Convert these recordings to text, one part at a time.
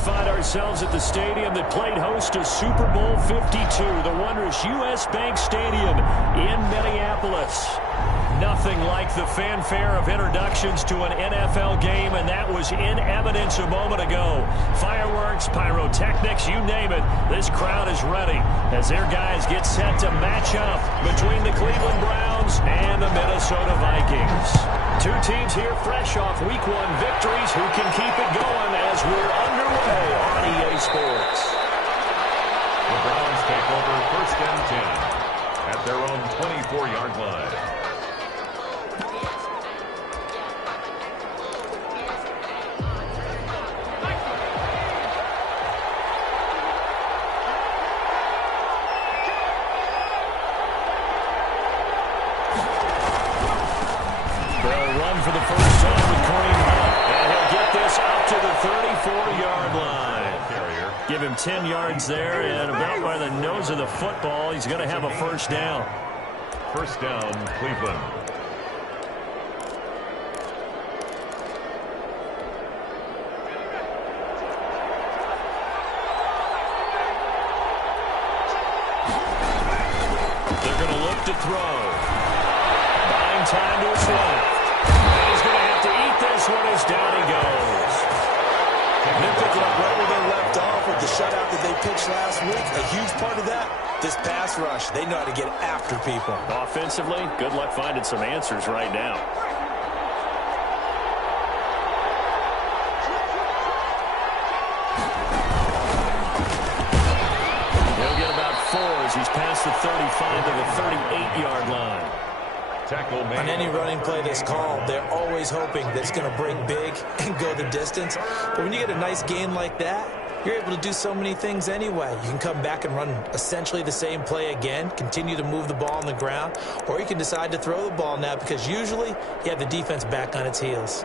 find ourselves at the stadium that played host to Super Bowl 52, the wondrous U.S. Bank Stadium in Minneapolis. Nothing like the fanfare of introductions to an NFL game, and that was in evidence a moment ago. Fireworks, pyrotechnics, you name it, this crowd is ready as their guys get set to match up between the Cleveland Browns and the Minnesota Vikings. Two teams here fresh off Week 1 victories who can keep it going as we're underway on EA Sports. The Browns take over 1st and 10 at their own 24-yard line. For the first time with Kareem Hunt. And he'll get this up to the 34-yard line. Give him 10 yards there, and about by the nose of the football, he's going to have a first down. First down, Cleveland. They're going to look to throw. Buying time to his left. This one is down he goes. And they're picking up right where they left off with the shutout that they pitched last week. A huge part of that, this pass rush. They know how to get after people. Offensively, good luck finding some answers right now. He'll get about 4 as he's past the 35 to the 38-yard line. On any running play that's called, they're always hoping that it's going to break big and go the distance. But when you get a nice gain like that, you're able to do so many things anyway. You can come back and run essentially the same play again, continue to move the ball on the ground, or you can decide to throw the ball now because usually you have the defense back on its heels.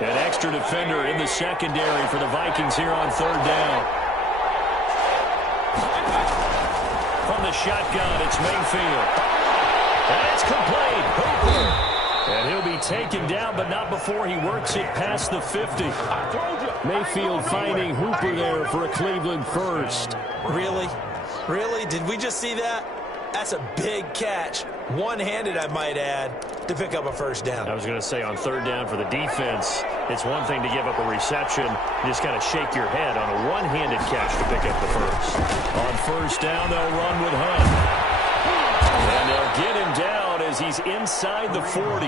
An extra defender in the secondary for the Vikings here on 3rd down. From the shotgun, it's Mayfield. And it's complete. Hooper. And he'll be taken down, but not before he works it past the 50. Mayfield finding Hooper there for a Cleveland first. Really? Really? Did we just see that? That's a big catch. One-handed, I might add, to pick up a first down. I was going to say on 3rd down for the defense, it's one thing to give up a reception. You just got to shake your head on a one-handed catch to pick up the first. On 1st down, they'll run with Hunt. And they'll get him down as he's inside the 40.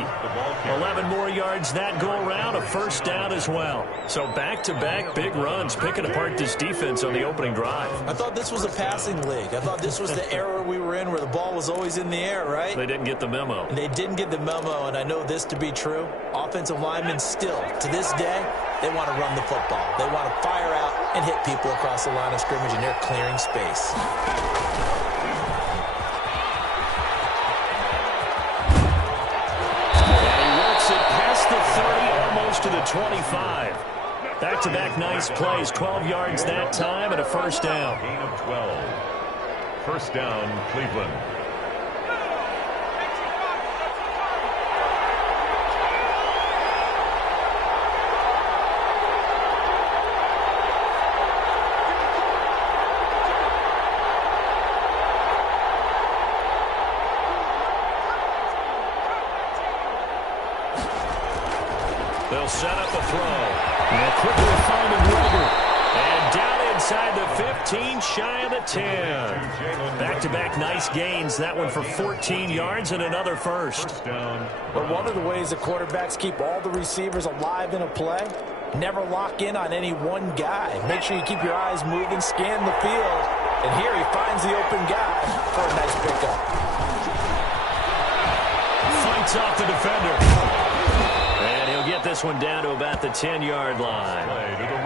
11 more yards that go around, a first down as well. So back-to-back big runs, picking apart this defense on the opening drive. I thought this was a passing league. I thought this was the era we were in where the ball was always in the air, right? They didn't get the memo. And they didn't get the memo, and I know this to be true. Offensive linemen still, to this day, they want to run the football. They want to fire out and hit people across the line of scrimmage, and they're clearing space. To the 25. Back-to-back nice plays. 12 yards that time and a first down. Gain of 12. First down, Cleveland. They'll set up a throw. And quickly finding Rager. And down inside the 15, shy of the 10. Back-to-back nice gains. That one for 14 yards and another first. But one of the ways the quarterbacks keep all the receivers alive in a play, never lock in on any one guy. Make sure you keep your eyes moving, scan the field. And here he finds the open guy for a nice pickup. Fights off the defender. Get this one down to about the 10-yard line.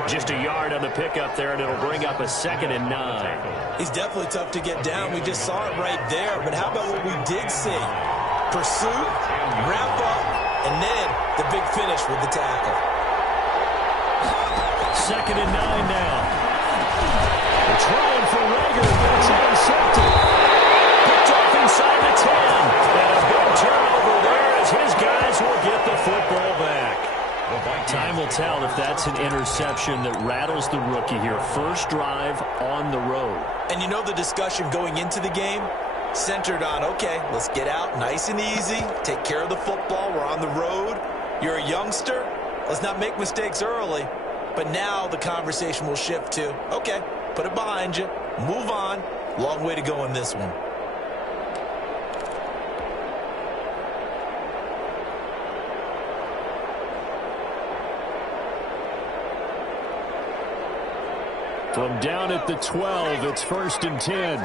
Just a yard on the pickup there, and it'll bring up a 2nd and 9. He's definitely tough to get down. We just saw it right there. But how about what we did see? Pursuit, wrap up, and then the big finish with the tackle. 2nd and 9 now. They're trying for Rager, but it's intercepted. Picked off inside the 10. And a big turnover there as he tell if that's an interception that rattles the rookie here. First drive on the road. And you know the discussion going into the game? Centered on, okay, let's get out nice and easy, take care of the football, we're on the road. You're a youngster, let's not make mistakes early. But now the conversation will shift to, okay, put it behind you, move on. Long way to go in this one. From down at the 12, it's 1st and 10.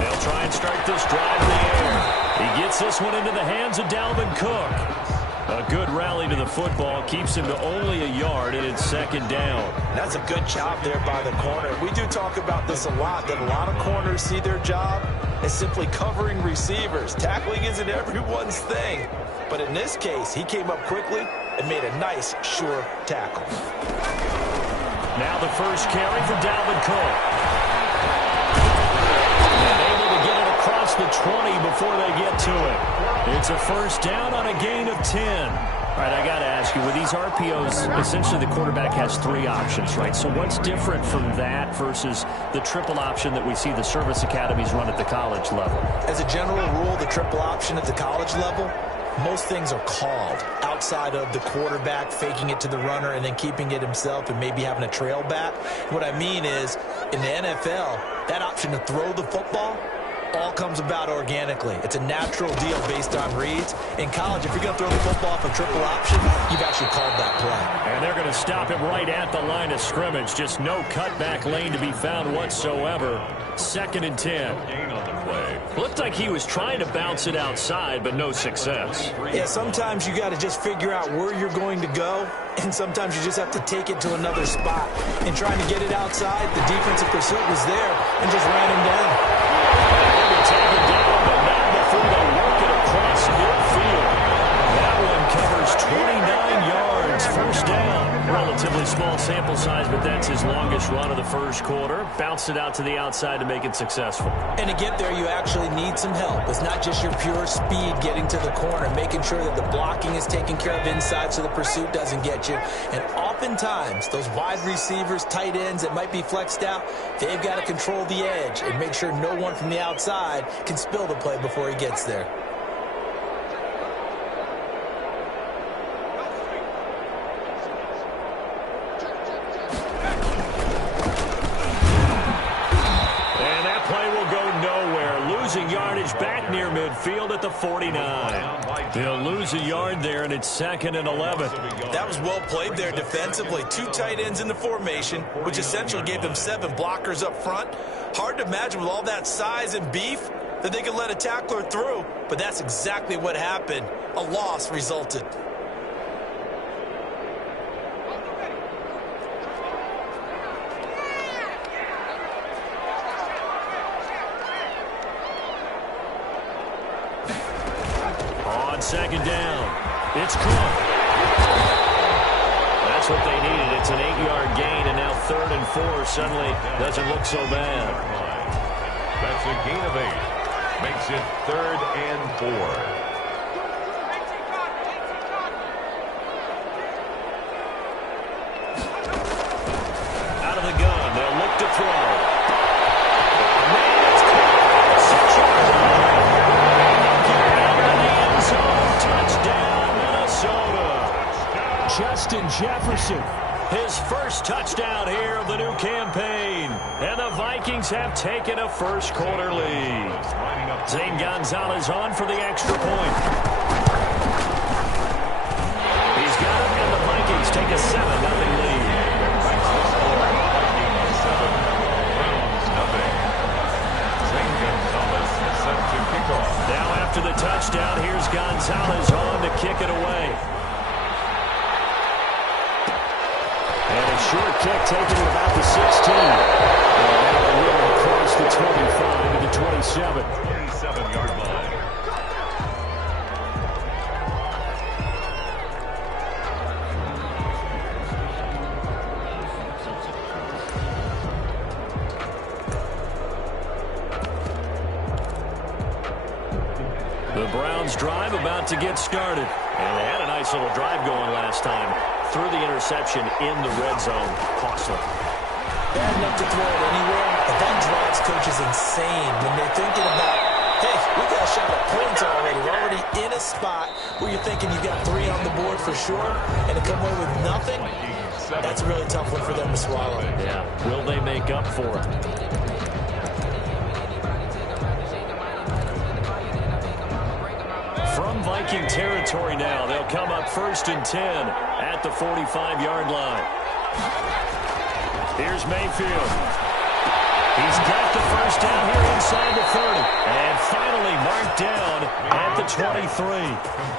They'll try and start this drive in the air. He gets this one into the hands of Dalvin Cook. A good rally to the football keeps him to only a yard, and it's 2nd down. That's a good job there by the corner. We do talk about this a lot, that a lot of corners see their job as simply covering receivers. Tackling isn't everyone's thing. But in this case, he came up quickly and made a nice, sure tackle. Now the first carry for Dalvin Cook. And able to get it across the 20 before they get to it. It's a 1st down on a gain of 10. All right, I got to ask you, with these RPOs, essentially the quarterback has 3 options, right? So what's different from that versus the triple option that we see the service academies run at the college level? As a general rule, the triple option at the college level, most things are called outside of the quarterback faking it to the runner and then keeping it himself and maybe having a trail back. What I mean is, in the NFL, that option to throw the football all comes about organically. It's a natural deal based on reads. In college, if you're going to throw the football off a triple option, you've actually called that play. And they're going to stop him right at the line of scrimmage. Just no cutback lane to be found whatsoever. 2nd and 10. Gain on the play. Looked like he was trying to bounce it outside, but no success. Yeah, sometimes you got to just figure out where you're going to go, and sometimes you just have to take it to another spot. And trying to get it outside, the defensive pursuit was there and just ran him down. Take it down, but not before they work it across midfield. That one covers 29 yards. 1st down. Relatively small sample size, but that's his longest run of the 1st quarter. Bounced it out to the outside to make it successful. And to get there, you actually need some help. It's not just your pure speed getting to the corner, making sure that the blocking is taken care of inside so the pursuit doesn't get you. And oftentimes, those wide receivers, tight ends that might be flexed out, they've got to control the edge and make sure no one from the outside can spill the play before he gets there. Losing yardage back near midfield at the 49. They'll lose a yard there, and it's 2nd and 11. That was well played there defensively. 2 tight ends in the formation, which essentially gave them 7 blockers up front. Hard to imagine with all that size and beef that they could let a tackler through, but that's exactly what happened. A loss resulted. On 2nd down, it's Cook. That's what they needed. It's an 8-yard gain, and now 3rd and 4 suddenly doesn't look so bad. That's a gain of 8. Makes it 3rd and 4. Out of the gun, they'll look to throw. Justin Jefferson, his first touchdown here of the new campaign. And the Vikings have taken a 1st quarter lead. Zane Gonzalez on for the extra point. He's got it, and the Vikings take a 7-0 lead. Zane Gonzalez is set to kick off. Now after the touchdown, here's Gonzalez on to kick it away. And a short kick taken at about the 16. And a little across the 25 to the 27. 27-yard line. The Browns drive about to get started. And they had a nice little drive going last time. Threw the interception in the red zone. Costly. Bad enough to throw it anywhere, but that drives coaches insane when they're thinking about, hey, we got a shot at points already. We're already in a spot where you're thinking you got 3 on the board for sure, and to come away with nothing, that's a really tough one for them to swallow. Yeah. Will they make up for it? From Viking territory now, they'll come up 1st and 10 at the 45-yard line. Here's Mayfield. He's got the first down here inside the 30. And finally marked down at the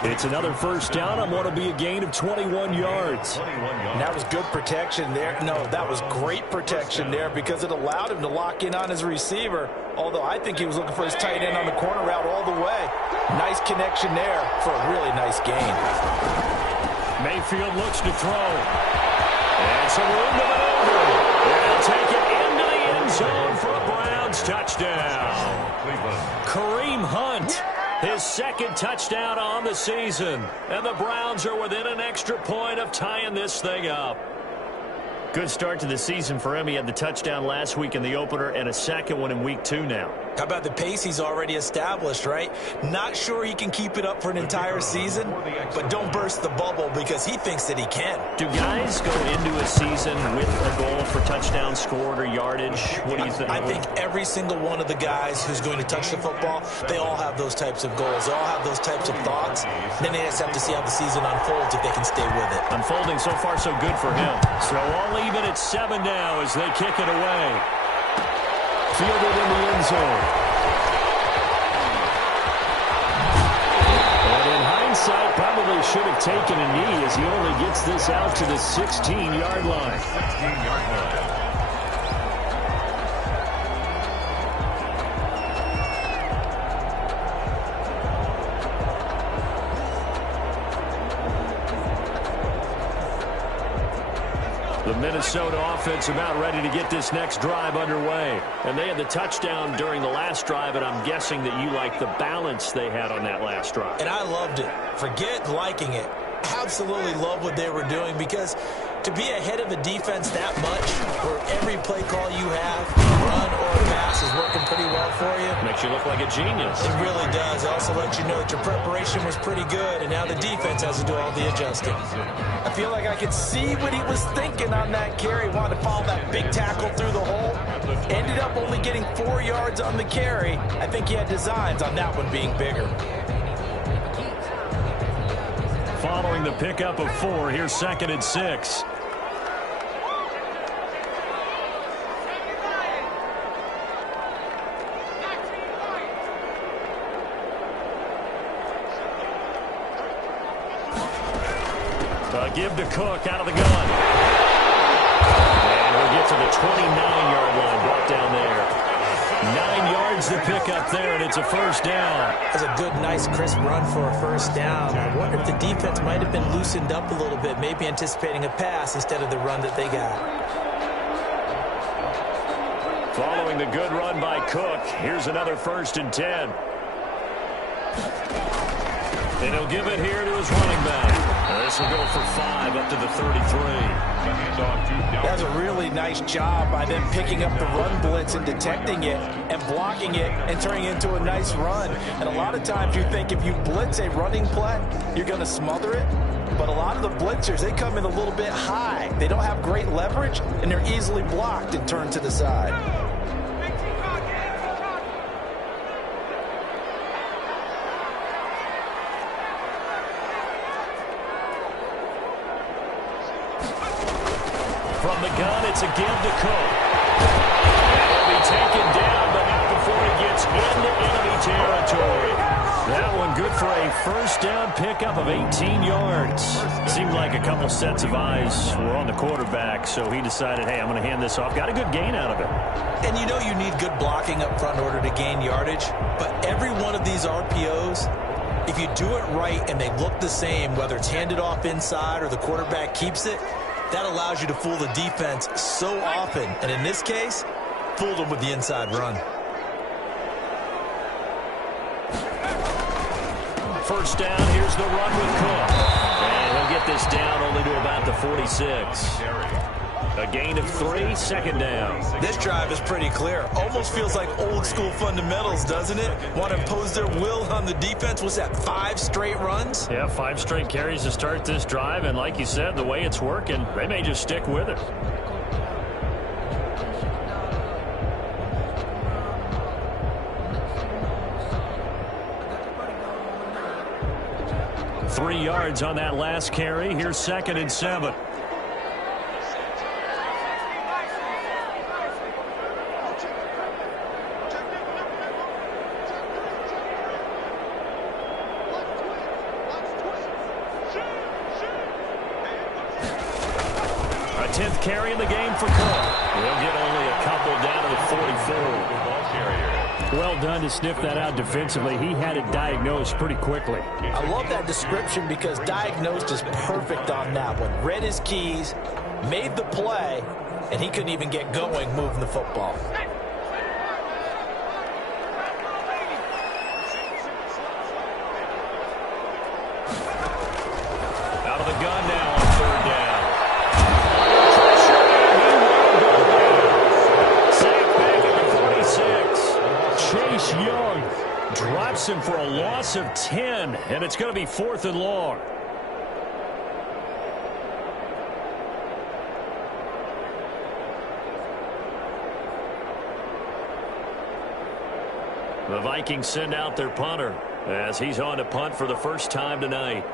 23. It's another first down on what will be a gain of 21 yards. And that was good protection there. No, that was great protection there because it allowed him to lock in on his receiver. Although I think he was looking for his tight end on the corner route all the way. Nice connection there for a really nice gain. Mayfield looks to throw. And some room to maneuver. They'll take it into the end zone for a Browns touchdown. Kareem Hunt, his 2nd touchdown on the season. And the Browns are within an extra point of tying this thing up. Good start to the season for him. He had the touchdown last week in the opener and a 2nd one in week 2 now. How about the pace he's already established, right? Not sure he can keep it up for an entire season, but don't burst the bubble because he thinks that he can. Do guys go into a season with a goal for touchdown scored or yardage? What do you think? I think every single one of the guys who's going to touch the football, they all have those types of goals. They all have those types of thoughts. Then they just have to see how the season unfolds if they can stay with it. Unfolding so far so good for him. So all even at 7 now as they kick it away. Fielded in the end zone. And in hindsight, probably should have taken a knee as he only gets this out to the 16-yard line. 16-yard line. The Minnesota offense about ready to get this next drive underway. And they had the touchdown during the last drive, and I'm guessing that you like the balance they had on that last drive. And I loved it. Forget liking it. Absolutely love what they were doing because to be ahead of a defense that much where every play call you have, run or pass, is working pretty well for you. Makes you look like a genius. It really does. It also lets you know that your preparation was pretty good, and now the defense has to do all the adjusting. I feel like I could see what he was thinking on that carry. Wanted to follow that big tackle through the hole. Ended up only getting 4 yards on the carry. I think he had designs on that one being bigger. Following the pickup of 4, here's 2nd and 6. Give to Cook out of the gun. And we'll get to the 29-yard line, brought down there. 9 yards to pick up there, and it's a first down. That's a good, nice, crisp run for a first down. I wonder if the defense might have been loosened up a little bit, maybe anticipating a pass instead of the run that they got. Following the good run by Cook, here's another 1st and 10. And he'll give it here to his running back. This will go for 5 up to the 33. That's a really nice job by them picking up the run blitz and detecting it and blocking it and turning it into a nice run. And a lot of times you think if you blitz a running play, you're going to smother it. But a lot of the blitzers, they come in a little bit high. They don't have great leverage, and they're easily blocked and turned to the side. From the gun, it's a give to Cook. And he'll be taken down, but not before he gets into enemy territory. That one good for a first down pickup of 18 yards. Seemed like a couple sets of eyes were on the quarterback, so he decided, hey, I'm going to hand this off. Got a good gain out of it. And you know you need good blocking up front in order to gain yardage, but every one of these RPOs, if you do it right and they look the same, whether it's handed off inside or the quarterback keeps it, that allows you to fool the defense so often. And in this case, fooled them with the inside run. first down. Here's the run with Cook. And he'll get this down only to about the 46. A gain of 3, second down. This drive is pretty clear. Almost feels like old school fundamentals, doesn't it? Want to impose their will on the defense. Was that 5 straight runs? Yeah, 5 straight carries to start this drive. And like you said, the way it's working, they may just stick with it. Three yards on that last carry. Here's 2nd and 7. A 10th carry in the game for Cook. He'll get only a couple down to the 44. Well done to sniff that out defensively. He had it diagnosed pretty quickly. I love that description because diagnosed is perfect on that one. Read his keys, made the play, and he couldn't even get going moving the football. Out of the gun now on 3rd down. Sacked back at the 46. Chase Young drops him for a loss of 10, and it's going to be 4th and long. The Vikings send out their punter as he's on to punt for the first time tonight.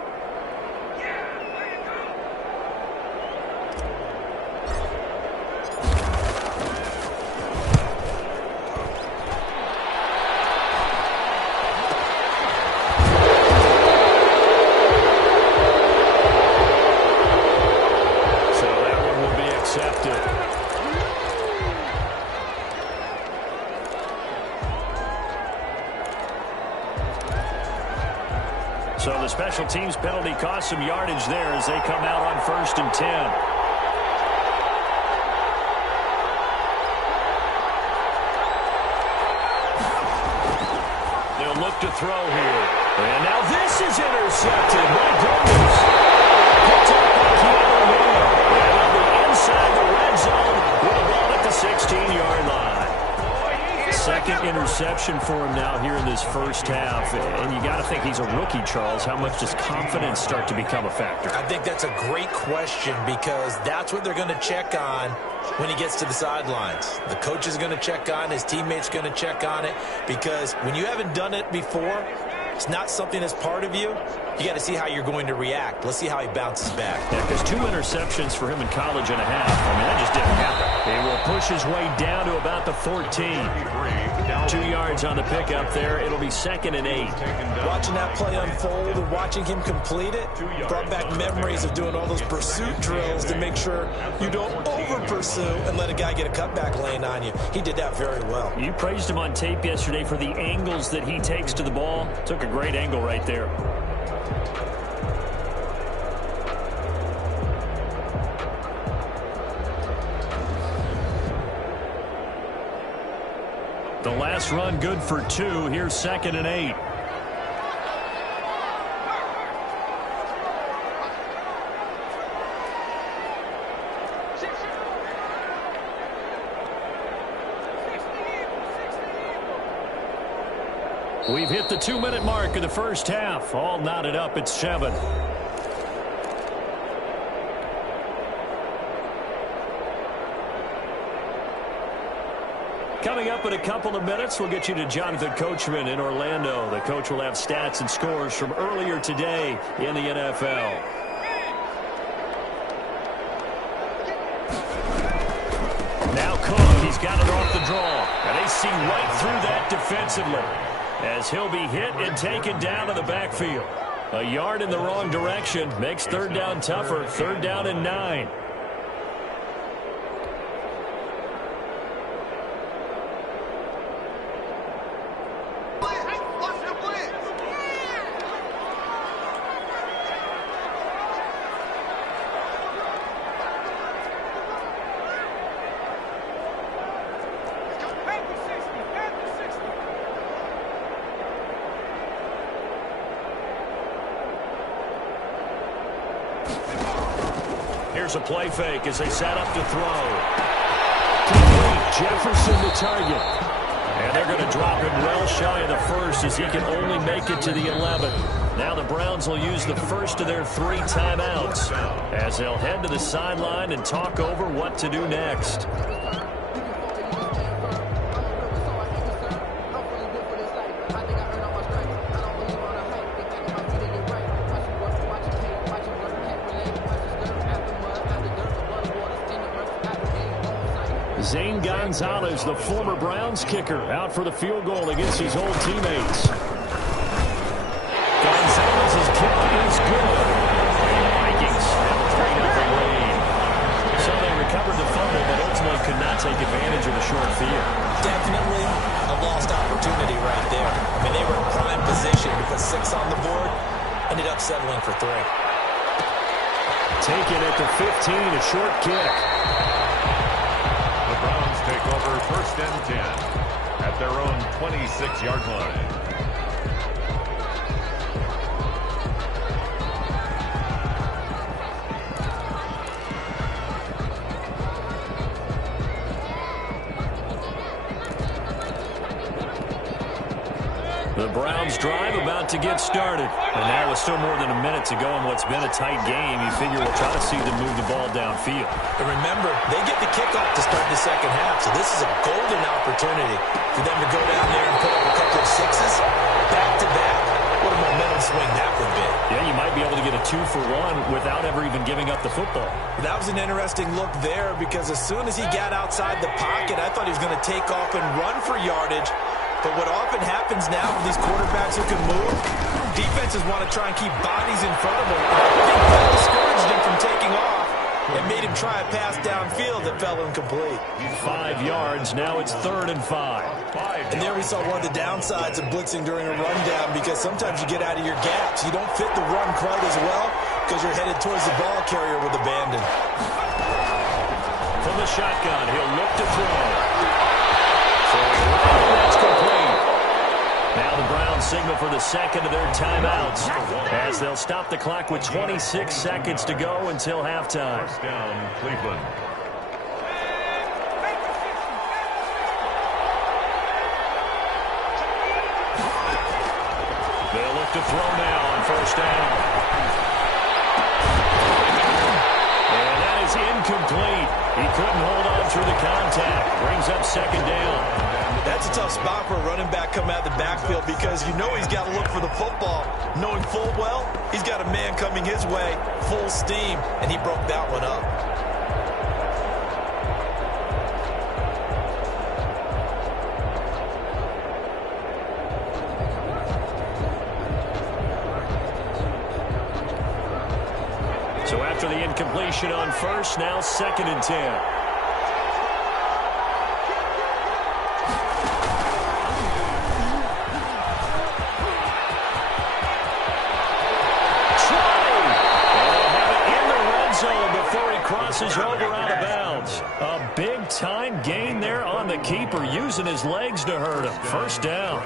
So the special teams penalty cost some yardage there as they come out on 1st and 10. They'll look to throw here. And now this is intercepted. My goodness. Picked up by Keanu Hill. And on the inside the red zone with a ball at the 16-yard line. 2nd interception for him now here in this first half. And you got to think he's a rookie, Charles. How much does confidence start to become a factor? I think that's a great question because that's what they're going to check on when he gets to the sidelines. The coach is going to check on, his teammates going to check on it, because when you haven't done it before, it's not something that's part of you. You got to see how you're going to react. Let's see how he bounces back. Yeah, because 2 interceptions for him in college and a half. I mean, that just didn't happen. He will push his way down to about the 14. 2 yards on the pickup there. It'll be 2nd and 8. Watching that play unfold and watching him complete it brought back memories of doing all those pursuit drills to make sure you don't over-pursue and let a guy get a cutback lane on you. He did that very well. You praised him on tape yesterday for the angles that he takes to the ball. Took a great angle right there. The last run good for 2. Here's 2nd and 8. We've hit the 2-minute mark of the first half. All knotted up at 7. Coming up in a couple of minutes, we'll get you to Jonathan Coachman in Orlando. The coach will have stats and scores from earlier today in the NFL. Now Cook, he's got it off the draw. And they see right through that defensively as he'll be hit and taken down to the backfield. A yard in the wrong direction makes 3rd down tougher. 3rd down and 9. Here's a play fake as they set up to throw. Complete. Jefferson the target. And they're going to drop him well shy of the first as he can only make it to the 11. Now the Browns will use the first of their 3 timeouts as they'll head to the sideline and talk over what to do next. Zane Gonzalez, the former Browns kicker, out for the field goal against his old teammates. Gonzalez's kick is good. The Vikings have a 3-0 lead. So they recovered the fumble, but ultimately could not take advantage of the short field. Definitely a lost opportunity right there. I mean, they were in prime position because 6 on the board, ended up settling for 3. Taken at the 15, a short kick. The Browns take over 1st and 10 at their own 26-yard line. The Browns drive about to get started. And now with still more than a minute to go in what's been a tight game, you figure we'll try to see them move the ball downfield. And remember, they get the kickoff to start the second half, so this is a golden opportunity for them to go down there and put up a couple of 6s back-to-back. What a momentum swing that would be. Yeah, you might be able to get a 2-for-1 without ever even giving up the football. That was an interesting look there because as soon as he got outside the pocket, I thought he was going to take off and run for yardage. But what often happens now with these quarterbacks who can move, defenses want to try and keep bodies in front of them. I think that discouraged him from taking off and made him try a pass downfield that fell incomplete. 5 yards, now it's 3rd and 5. And there we saw one of the downsides of blitzing during a rundown because sometimes you get out of your gaps. You don't fit the run quite as well because you're headed towards the ball carrier with abandon. From the shotgun, he'll look to throw. That's complete. Now the Browns signal for the second of their timeouts as they'll stop the clock with 26 seconds to go until halftime. 1st down, Cleveland. They'll look to throw now on 1st down. And that is incomplete. He couldn't hold on through the contact. Brings up 2nd down. That's a tough spot for a running back coming out of the backfield because you know he's got to look for the football, knowing full well he's got a man coming his way, full steam, and he broke that one up. So after the incompletion on 1st, now 2nd and 10. Crosses over out of bounds. A big-time gain there on the keeper, using his legs to hurt him. 1st down.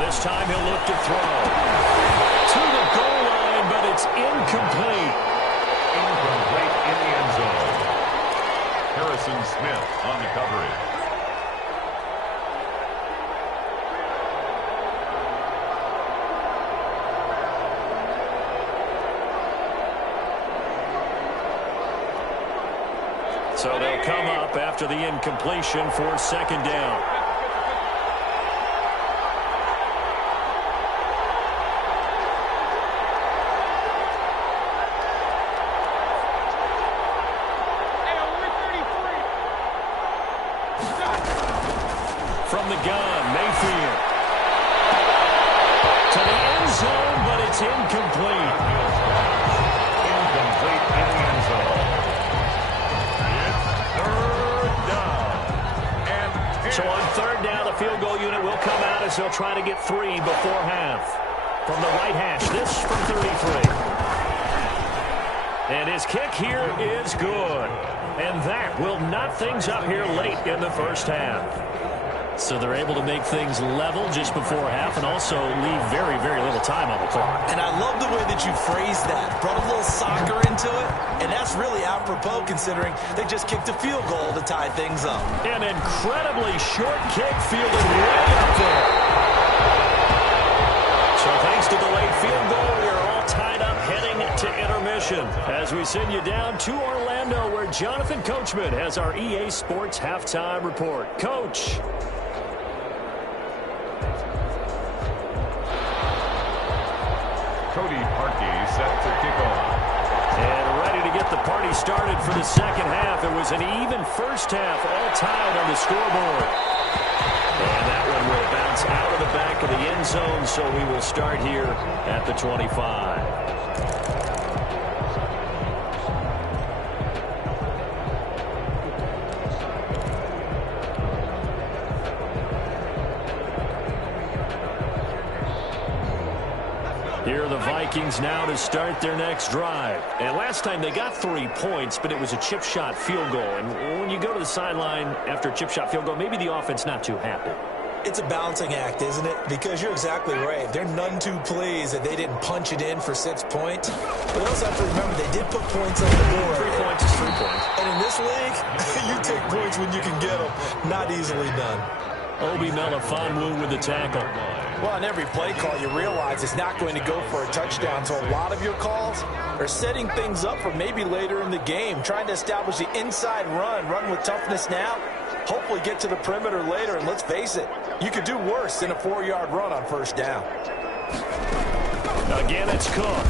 This time he'll look to throw. To the goal line, but it's incomplete. Incomplete in the end zone. Harrison Smith on the coverage. So they'll come up after the incompletion for 2nd down. From the gun, Mayfield. To the end zone, but it's incomplete. Incomplete in the end zone. It's 3rd as they'll try to get 3 before half. From the right hash, this from 33. And his kick here is good. And that will knot things up here late in the first half. So they're able to make things level just before half and also leave very, very little time on the clock. And I love the way that you phrased that. Brought a little soccer into it, and that's really apropos considering they just kicked a field goal to tie things up. An incredibly short kick fielded way up there. So thanks to the late field goal, we are all tied up heading to intermission as we send you down to Orlando where Jonathan Coachman has our EA Sports Halftime Report. Coach. Cody Parkey set to kick off. And ready to get the party started for the second half. It was an even first half, all tied on the scoreboard. And that one will bounce out of the back of the end zone, so we will start here at the 25. Here are the Vikings now to start their next drive. And last time they got 3 points, but it was a chip shot field goal. And when you go to the sideline after a chip shot field goal, maybe the offense not too happy. It's a balancing act, isn't it? Because you're exactly right. They're none too pleased that they didn't punch it in for 6 points. But you also have to remember they did put points on the board. 3 points is 3 points. And in this league, you take points when you can get them. Not easily done. Obi Melifonwu with the tackle. Well, on every play call, you realize it's not going to go for a touchdown. So a lot of your calls are setting things up for maybe later in the game, trying to establish the inside run with toughness now, hopefully get to the perimeter later. And let's face it, you could do worse than a 4-yard run on first down. Again, it's Cook.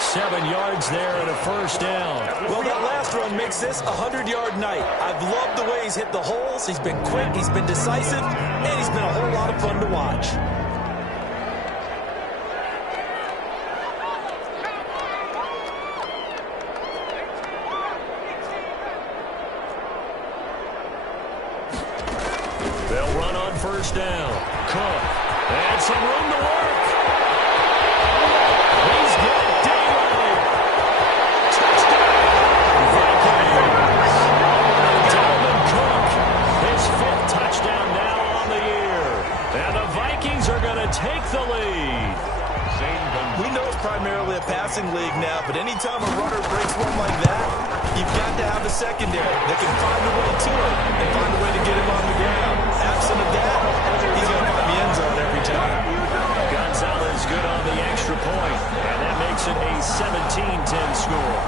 7 yards there and a first down. Well, that last run makes this a 100-yard night. I've loved the way he's hit the holes. He's been quick, he's been decisive, and he's been a whole lot of fun to watch. They'll run on first down. Cook. And some room to work. He's got daylight. Touchdown, Vikings. Dalvin Cook, his 5th touchdown now on the year. And the Vikings are going to take the lead. We know it's primarily a passing league now, but anytime a runner breaks one like that, you've got to have a secondary that can find a way to it and find a way to get him on the ground. Absent of that, he's going to find the end zone every time. Gonzalez good on the extra point, and that makes it a 17-10 score.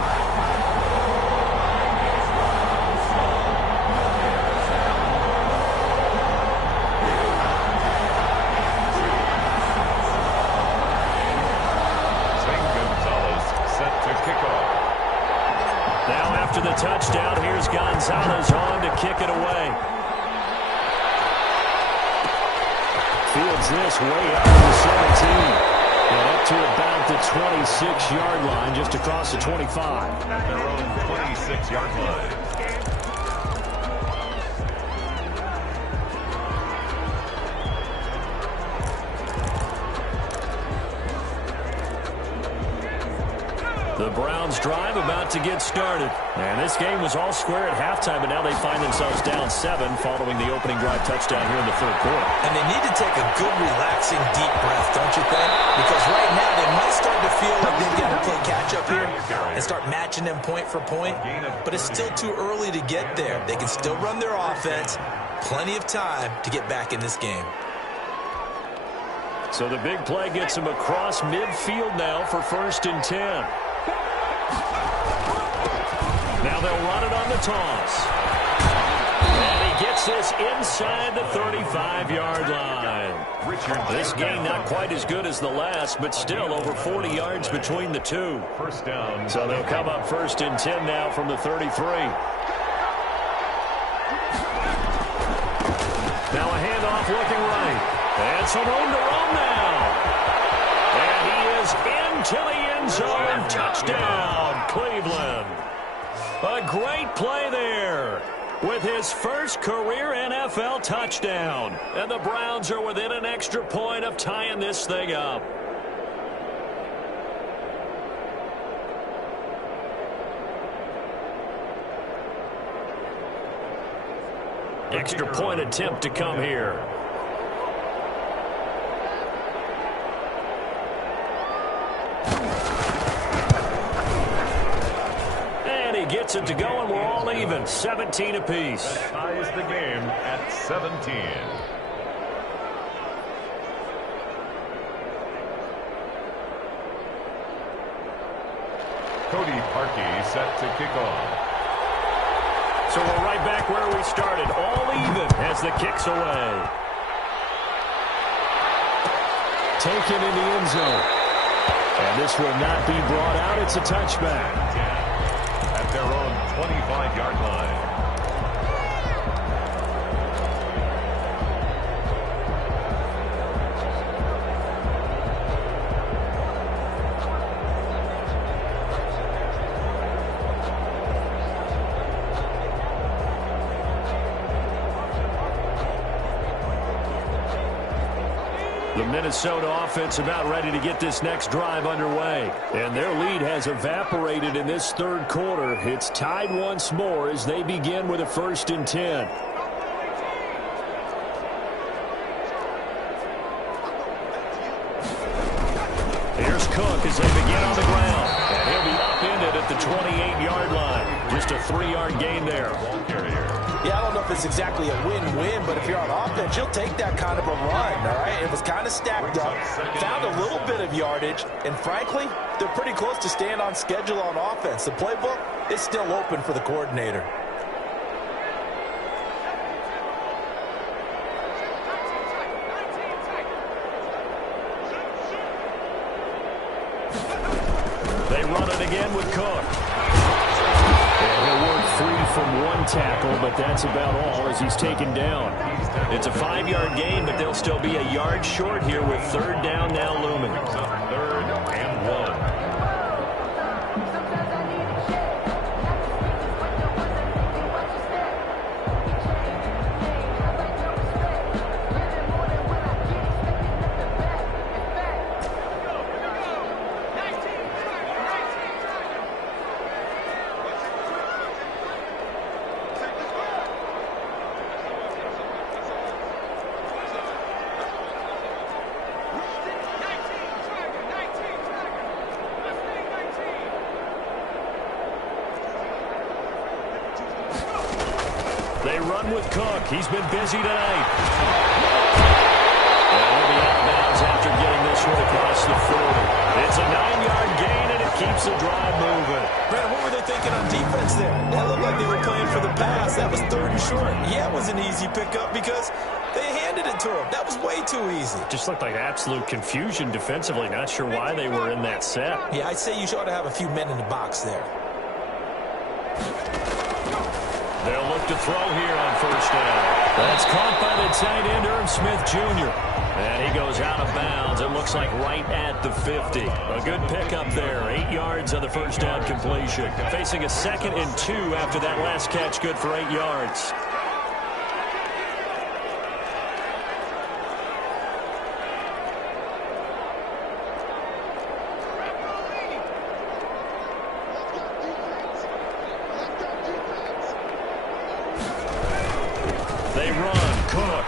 After the touchdown, here's Gonzalez on to kick it away. Fields this way up to the 17. And up to about the 26-yard line, just across the 25. Their own 26-yard line. The Browns drive about to get started. And this game was all square at halftime, but now they find themselves down 7 following the opening drive touchdown here in the 3rd quarter. And they need to take a good, relaxing, deep breath, don't you think? Because right now they might start to feel like they've got to play catch-up here and start matching them point for point. But it's still too early to get there. They can still run their offense. Plenty of time to get back in this game. So the big play gets him across midfield now for 1st and 10. Now they'll run it on the toss. And he gets this inside the 35-yard line. This game not quite as good as the last, but still over 40 yards between the two. First down. So they'll come up 1st and 10 now from the 33. Now a handoff looking right. And some room to roam now. And he is into the end zone. Touchdown, Cleveland. A great play there. with his first career NFL touchdown. And the Browns are within an extra point of tying this thing up. Extra point attempt to come here. And he gets it to go, and we're all even. 17 apiece. That ties the game at 17. Cody Parkey set to kick off. So we're right back where we started, all even as the kick's away. Taken in the end zone. And this will not be brought out. It's a touchback. At their own 25-yard line. The Minnesota offense about ready to get this next drive underway. And their lead has evaporated in this third quarter. It's tied once more as they begin with a 1st and 10. Here's Cook as they begin on the ground. And he'll be upended at the 28-yard line. Just a 3-yard gain there. Yeah, I don't know if it's exactly a win-win, but if you're on offense, you'll take that kind of a run, all right? It was kind of stacked up, found a little bit of yardage, and frankly, they're pretty close to staying on schedule on offense. The playbook is still open for the coordinator. They run it again with Cook. And he'll work free from one tackle, but that's about all as he's taken down. It's a 5-yard gain, but they'll still be a yard short here with 3rd down now looming. 3rd and 1. They run with Cook. He's been busy tonight. And he'll be out of bounds after getting this one across the 40. It's a 9-yard gain, and it keeps the drive moving. Brad, what were they thinking on defense there? That looked like they were playing for the pass. That was 3rd and short. Yeah, it was an easy pickup because they handed it to him. That was way too easy. Just looked like absolute confusion defensively. Not sure why they were in that set. Yeah, I'd say you ought to have a few men in the box there. They'll look to throw here on 1st down. That's caught by the tight end, Irv Smith Jr. And he goes out of bounds. It looks like right at the 50. A good pickup there. 8 yards on the 1st down completion. Facing a 2nd and 2 after that last catch. Good for 8 yards. They run, Cook,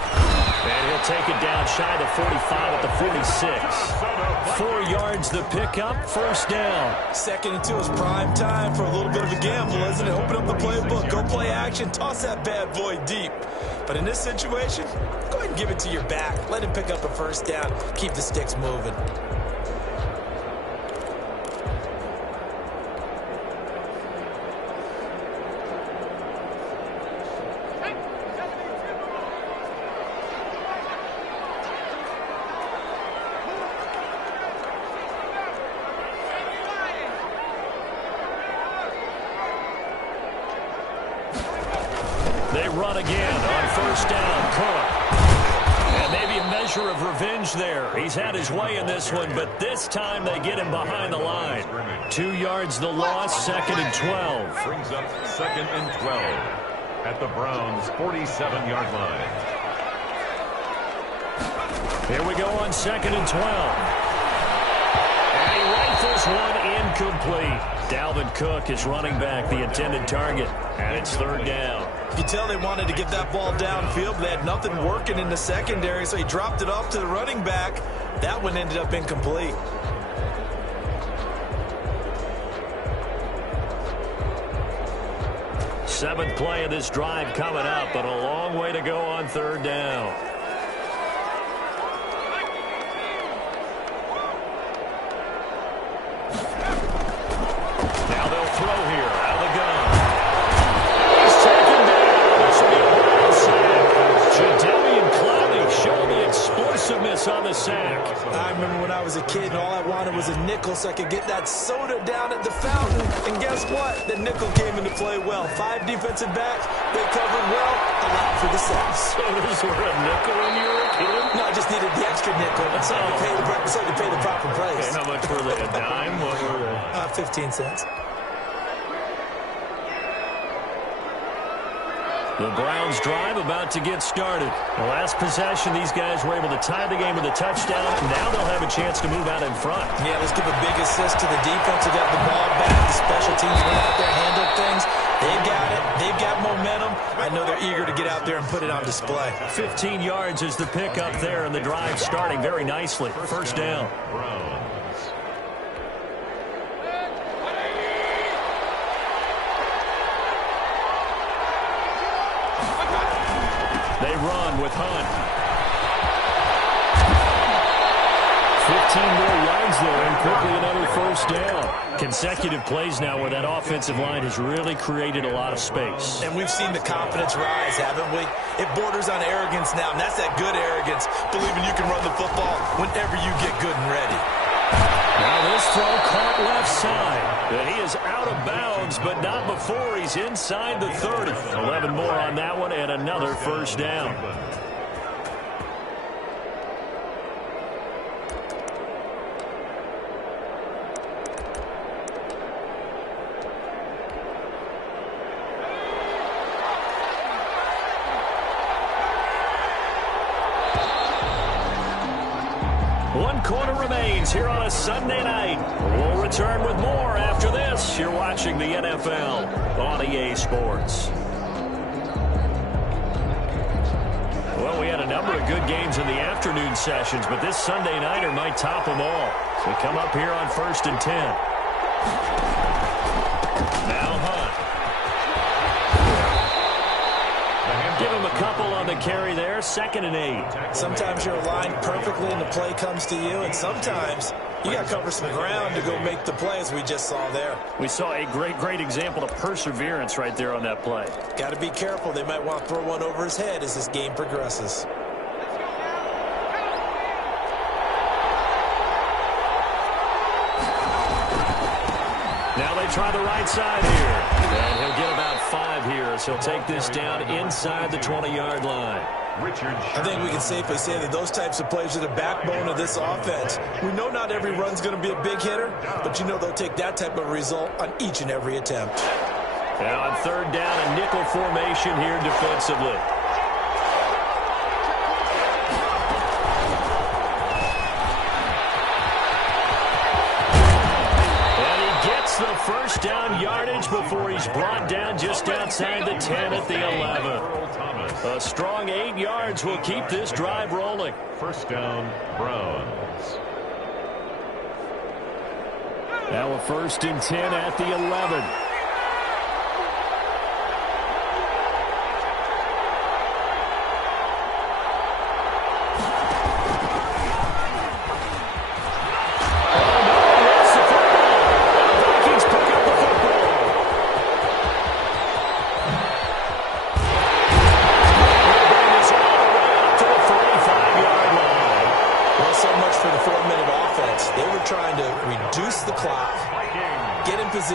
and he'll take it down shy of the 45 at the 46. 4 yards the pickup, 1st down. 2nd and 2 is prime time for a little bit of a gamble, isn't it? Open up the playbook, go play action, toss that bad boy deep. But in this situation, go ahead and give it to your back. Let him pick up a 1st down, keep the sticks moving. They run again on 1st down, Cook. And maybe a measure of revenge there. He's had his way in this one, but this time they get him behind the line. 2 yards the loss, 2nd and 12. Brings up 2nd and 12. at the Browns' 47-yard line. Here we go on 2nd and 12. And he rifles one incomplete. Dalvin Cook is running back the intended target, and it's 3rd down. You can tell they wanted to get that ball downfield, but they had nothing working in the secondary, so he dropped it off to the running back. That one ended up incomplete. Seventh play of this drive coming up, but a long way to go on 3rd down. Now they'll throw here out of the gun. He's taken down. This will be a Brown sack. Jadeveon Clowney showing the explosiveness on the sack. I remember when I was a kid and all I wanted was a nickel so I could get that soda down at the fountain. And guess what? The nickel came into play well. 5 defensive backs, they covered well, allowed for the sacks. Sodas were a nickel when you were a kid? No, I just needed the extra nickel so I could pay the proper price. Okay, how much were they? A dime? What were they? 15 cents. The Browns drive about to get started. The last possession, these guys were able to tie the game with a touchdown. Now they'll have a chance to move out in front. Yeah, let's give a big assist to the defense who got the ball back. The special teams went out there, handled things. They've got it. They've got momentum. I know they're eager to get out there and put it on display. 15 yards is the pickup there, and the drive starting very nicely. 1st down. They run with Hunt. 15 more yards there, and quickly another 1st down. Consecutive plays now where that offensive line has really created a lot of space. And we've seen the confidence rise, haven't we? It borders on arrogance now, and that's that good arrogance, believing you can run the football whenever you get good and ready. Now this throw caught left side. And he is out of bounds, but not before he's inside the 30. 11 more on that one, and another 1st down. One quarter remains here on a Sunday night. We'll return with more after this. You're watching the NFL on EA Sports. Well, we had a number of good games in the afternoon sessions, but this Sunday nighter might top them all. So we come up here on 1st and 10. Now Hunt. Give him a couple on the carry there. 2nd and 8. Sometimes you're aligned perfectly and the play comes to you, and sometimes you got to cover some ground to go make the play, as we just saw there. We saw a great example of perseverance right there on that play. Got to be careful. They might want to throw one over his head as this game progresses. Now they try the right side here. And he'll get about 5 here as he'll take this down inside the 20-yard line. I think we can safely say that those types of plays are the backbone of this offense. We know not every run's going to be a big hitter, but you know they'll take that type of result on each and every attempt. Now on 3rd down, a nickel formation here defensively. The 1st down yardage before he's brought down just outside the 10 at the 11. A strong 8 yards will keep this drive rolling. 1st down, Browns. Now a 1st and 10 at the 11.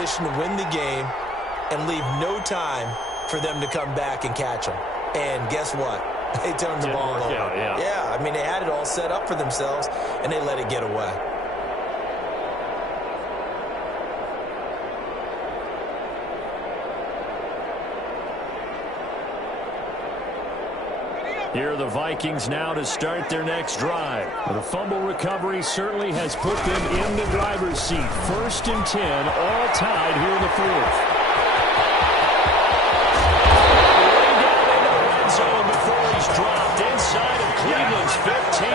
To win the game and leave no time for them to come back and catch them. And guess what? They turned the ball over. Yeah, I mean, they had it all set up for themselves, and they let it get away. Here are the Vikings now to start their next drive. The fumble recovery certainly has put them in the driver's seat. 1st and 10, all tied here in the 4th. Way down into the red zone before he's dropped inside of Cleveland's 15.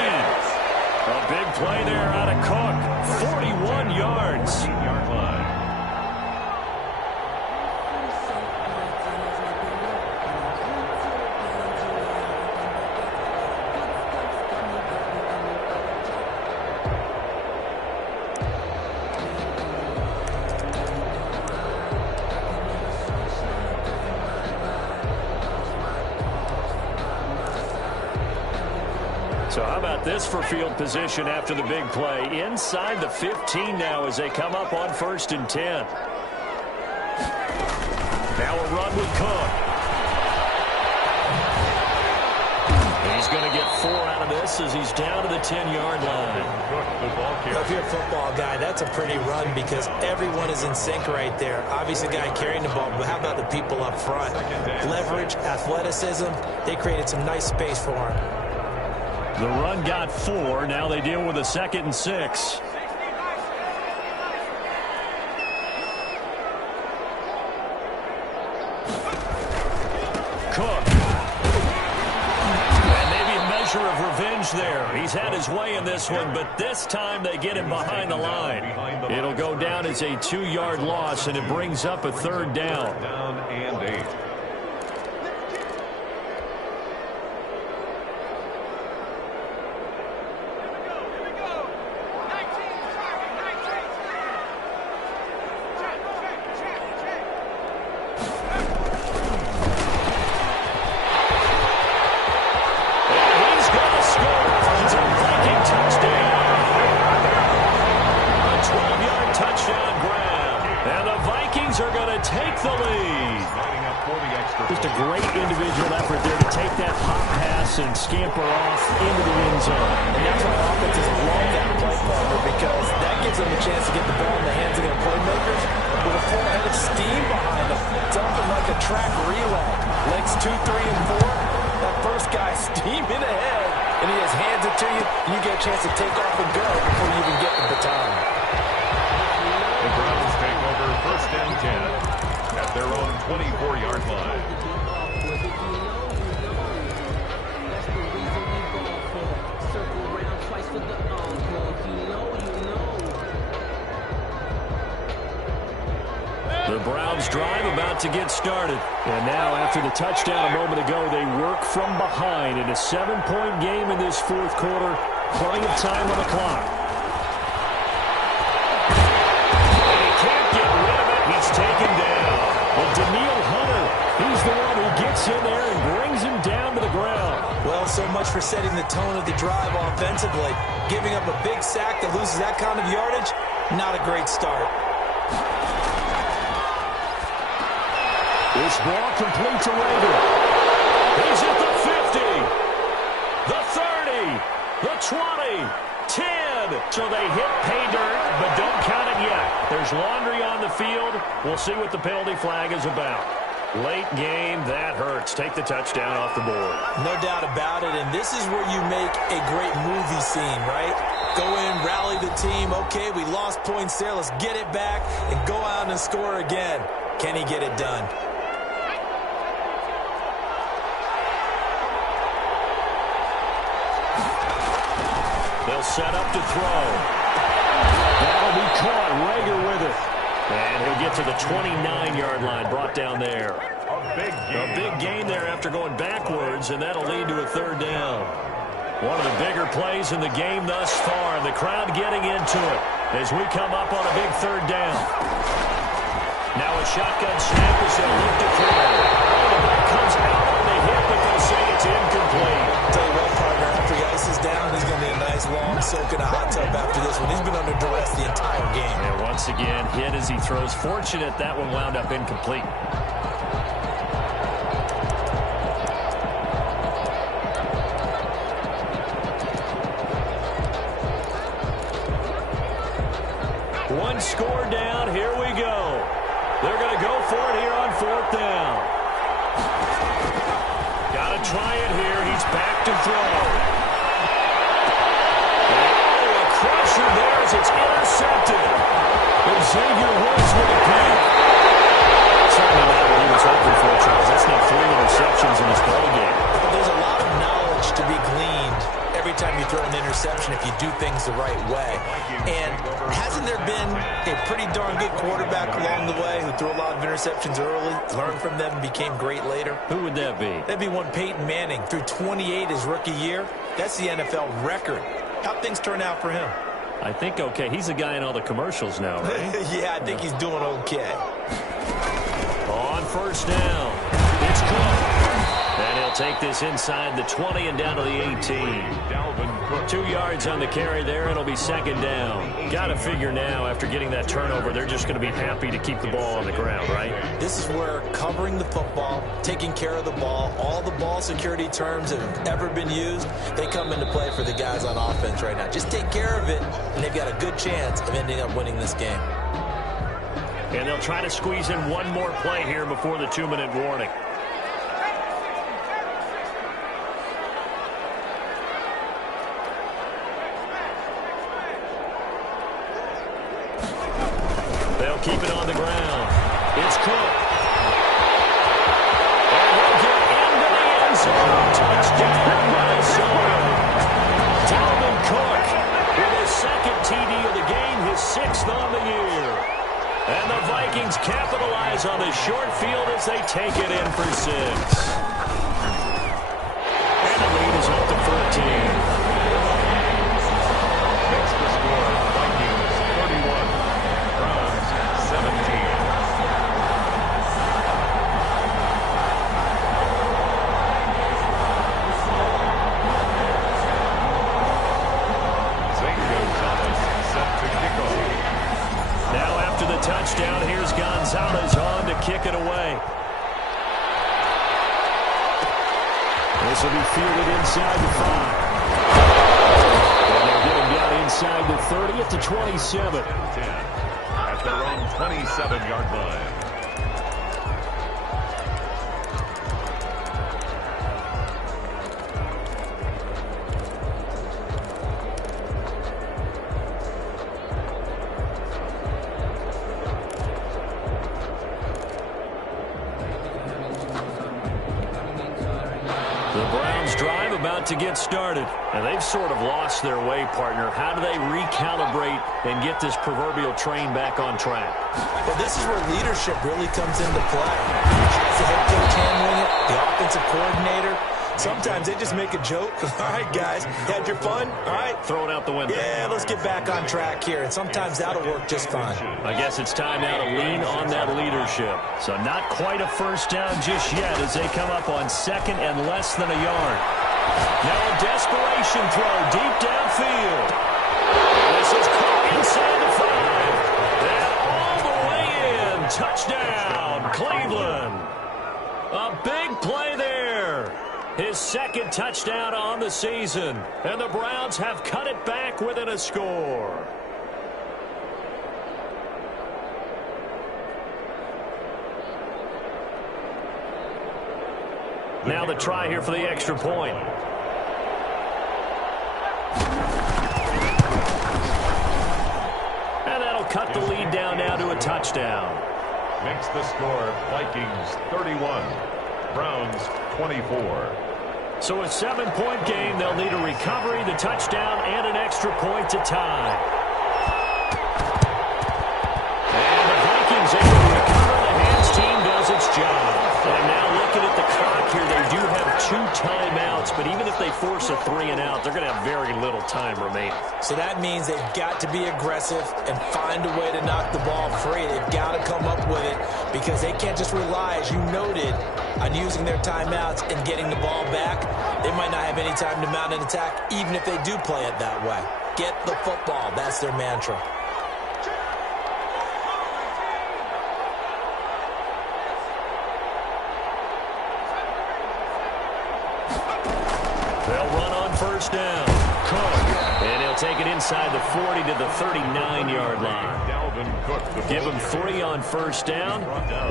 A big play there out of Cook. 41 yards. 8-yard line. So how about this for field position after the big play? Inside the 15 now as they come up on 1st and 10. Now a run with Cook. He's going to get 4 out of this as he's down to the 10-yard line. If you're a football guy, that's a pretty run because everyone is in sync right there. Obviously, the guy carrying the ball, but how about the people up front? Leverage, athleticism, they created some nice space for him. The run got 4. Now they deal with a 2nd and 6. Cook. And maybe a measure of revenge there. He's had his way in this one, but this time they get him behind the line. It'll go down as a 2-yard loss, and it brings up a 3rd down. Down and 8. Just a great individual effort there to take that hot pass and scamper off into the end zone. And that's why offenses love that play partner because that gives them a chance to get the ball in the hands of their playmakers with a full head of steam behind them. Something like a track relay. Legs 2, 3, and 4. That first guy steaming ahead, and he just hands it to you, and you get a chance to take off and go before you even get the baton. The Browns take over 1st and 10 at their own 24-yard line. The Browns drive about to get started. And now after the touchdown a moment ago, they work from behind in a 7-point game in this 4th quarter. Plenty of time on the clock. And he can't get rid of it. He's taken down. Well, Danielle Hunter, he's the one who gets in there and brings him down to the ground. Well, so much for setting the tone of the drive offensively. Giving up a big sack that loses that kind of yardage, not a great start. This ball complete to Rager. He's at the 50, the 30, the 20, 10. So they hit pay dirt, but don't count it yet. There's laundry on the field. We'll see what the penalty flag is about. Late game, that hurts. Take the touchdown off the board. No doubt about it, and this is where you make a great movie scene, right? Go in, rally the team. Okay, we lost points there. Let's get it back and go out and score again. Can he get it done? They'll set up to throw. That'll be caught. Rager with it. And he'll get to the 29-yard line, brought down there. A big gain there after going backwards, and that'll lead to a 3rd down. One of the bigger plays in the game thus far, and the crowd getting into it as we come up on a big 3rd down. Now a shotgun snap as they'll look to throw. Oh, the ball comes out on the hit, but they'll say it's incomplete. Tell you what, partner, after he ices down, he's going to be a nice long soak in a hot tub after this one. He's been under duress the entire game. And once again, hit as he throws. Fortunate that one wound up incomplete. One score down. Here we go. They're going to go for it here on 4th down. Got to try it here. He's back to throw. Oh, a crusher there as it's intercepted. Xavier Woods with a pick. Certainly not what he was hoping for, Charles. That's now 3 interceptions in this ball game. But there's a lot of knowledge to be gleaned every time you throw an interception if you do things the right way. And hasn't there been a pretty darn good quarterback along the way who threw a lot of interceptions early, learned from them, and became great later? Who would that be? That'd be one Peyton Manning. Threw 28 his rookie year. That's the NFL record. How'd things turn out for him? I think okay. He's the guy in all the commercials now, right? Yeah, I think he's doing okay. On first down, it's Cook. And he'll take this inside the 20 and down to the 18. Dalvin Cook. 2 yards on the carry there. It'll be second down. Got to figure now, after getting that turnover, they're just going to be happy to keep the ball on the ground, right? This is where covering the football, taking care of the ball, all the ball security terms that have ever been used, they come into play for the guys on offense right now. Just take care of it, and they've got a good chance of ending up winning this game. And they'll try to squeeze in one more play here before the 2-minute warning. They'll keep it on the ground. It's Cook. And he'll get into the end zone. Touchdown, Minnesota. Dalvin Cook with his second TD of the game, his 6th on the year. And the Vikings capitalize on the short field as they take it in for 6. And the lead is up to 14. Makes the score Vikings 31, Browns 17. St. Gonzalez set to kick off. Now after the touchdown, here's Gonzalez on to kick it away. This will be fielded inside the 5. And they'll get him down inside the 30 at the 27. 10 at their own 27-yard line. The Browns drive about to get started. And they've sort of lost their way, partner. How do they recalibrate and get this proverbial train back on track? Well, this is where leadership really comes into play. As the head coach handling it, the offensive coordinator, sometimes they just make a joke. All right, guys, had your fun? All right. Throw it out the window. Yeah, let's get back on track here. And sometimes that'll work just fine. I guess it's time now to lean on that leadership. So not quite a first down just yet as they come up on 2nd and less than a yard. Now a desperation throw deep downfield. This is caught inside the 5. And all the way in. Touchdown, Cleveland. A big play there. His 2nd touchdown on the season. And the Browns have cut it back within a score. Now the try here for the extra point. And that'll cut the lead down now to a touchdown. Makes the score Vikings 31, Browns 24. So a 7-point game. They'll need a recovery, the touchdown, and an extra point to tie. And the Vikings able to recover. The hands team does its job. And now looking at the clock here, they do have 2 timeouts, but even if they force a 3 and out, they're going to have very little time remaining. So that means they've got to be aggressive and find a way to knock the ball free. They've got to come up with it because they can't just rely, as you noted, on using their timeouts and getting the ball back. They might not have any time to mount an attack, even if they do play it that way. Get the football. That's their mantra. They'll run on first down. Cook. And he'll take it inside the 40 to the 39-yard line. Dalvin Cook. Give him 3 on first down.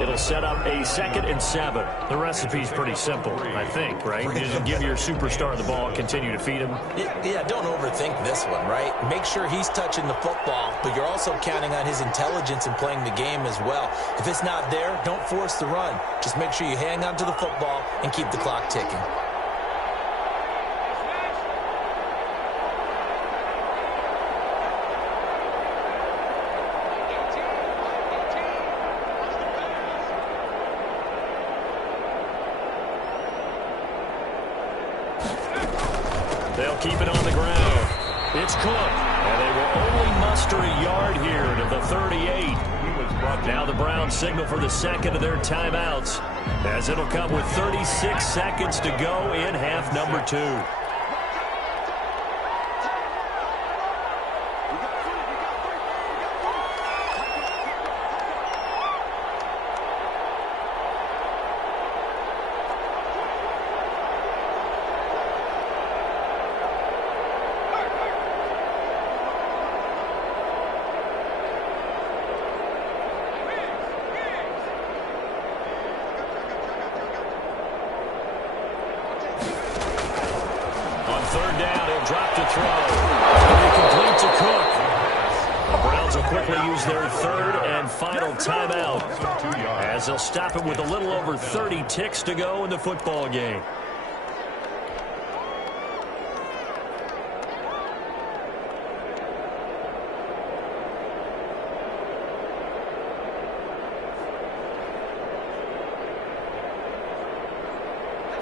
It'll set up a 2nd and 7. The recipe's pretty simple, I think, right? You just give your superstar the ball, continue to feed him. Yeah, don't overthink this one, right? Make sure he's touching the football, but you're also counting on his intelligence in playing the game as well. If it's not there, don't force the run. Just make sure you hang on to the football and keep the clock ticking. They'll keep it on the ground. It's Cook, and they will only muster a yard here to the 38. Now the Browns signal for the 2nd of their timeouts, as it'll come with 36 seconds to go in half number 2. Third down, he'll drop to throw. And he complete to Cook. The Browns will quickly use their 3rd and final timeout, as they'll stop it with a little over 30 ticks to go in the football game.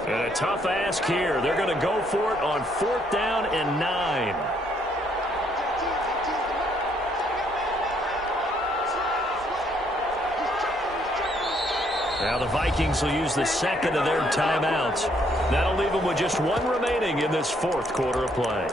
And a tough ask here. They're going to go for it on 4th down and 9. Now the Vikings will use the 2nd of their timeouts. That'll leave them with just 1 remaining in this 4th quarter of play.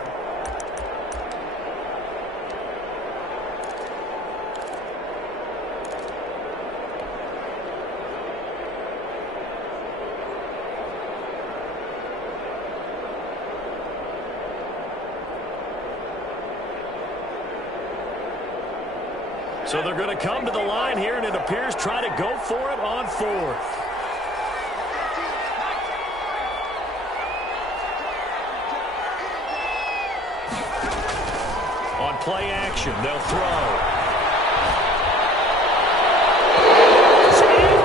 So they're going to come to the line here, and it appears try to go for it on 4th. On play action, they'll throw. It's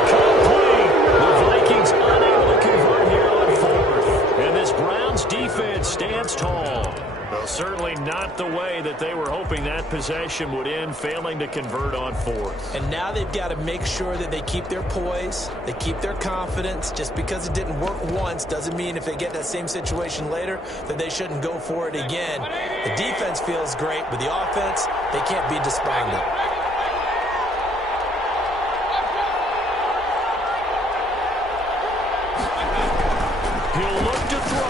incomplete. The Vikings unable to convert here on 4th. And this Browns defense stands tall. Well, certainly not the way that they were hoping that possession would end, failing to convert on 4th. And now they've got to make sure that they keep their poise, they keep their confidence. Just because it didn't work once doesn't mean if they get that same situation later that they shouldn't go for it again. The defense feels great, but the offense, they can't be despondent. He'll look to throw.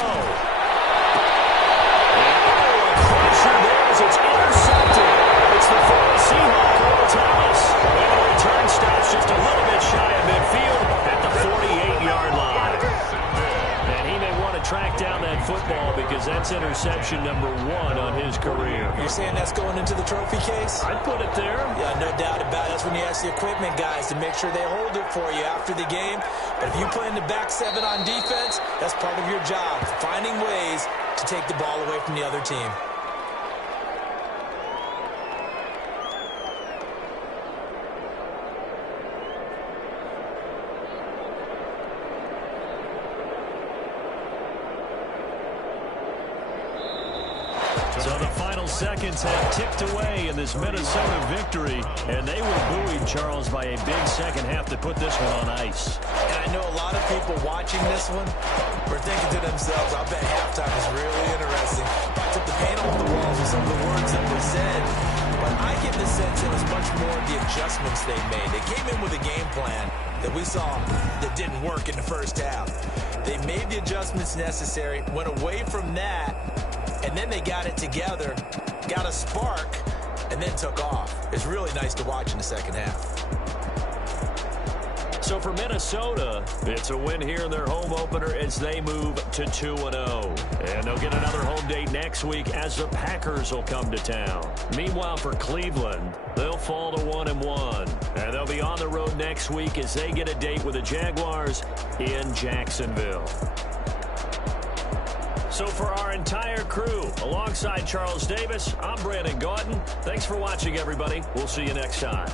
It's intercepted. It's the former Seahawk, Earl Thomas. And the return stops just a little bit shy of midfield at the 48-yard line. And he may want to track down that football because that's interception number 1 on his career. You're saying that's going into the trophy case? I'd put it there. Yeah, no doubt about it. That's when you ask the equipment guys to make sure they hold it for you after the game. But if you play in the back 7 on defense, that's part of your job, finding ways to take the ball away from the other team. So the final seconds have ticked away in this Minnesota victory, and they were buoyed, Charles, by a big second half to put this one on ice. And I know a lot of people watching this one were thinking to themselves, I bet halftime is really interesting. Took the paint off the walls with some of the words that were said. But I get the sense it was much more of the adjustments they made. They came in with a game plan that we saw that didn't work in the first half. They made the adjustments necessary, went away from that, and then they got it together, got a spark, and then took off. It's really nice to watch in the second half. So for Minnesota, it's a win here in their home opener as they move to 2-0. And they'll get another home date next week as the Packers will come to town. Meanwhile, for Cleveland, they'll fall to 1-1. And they'll be on the road next week as they get a date with the Jaguars in Jacksonville. So for our entire crew, alongside Charles Davis, I'm Brandon Gaudin. Thanks for watching, everybody. We'll see you next time.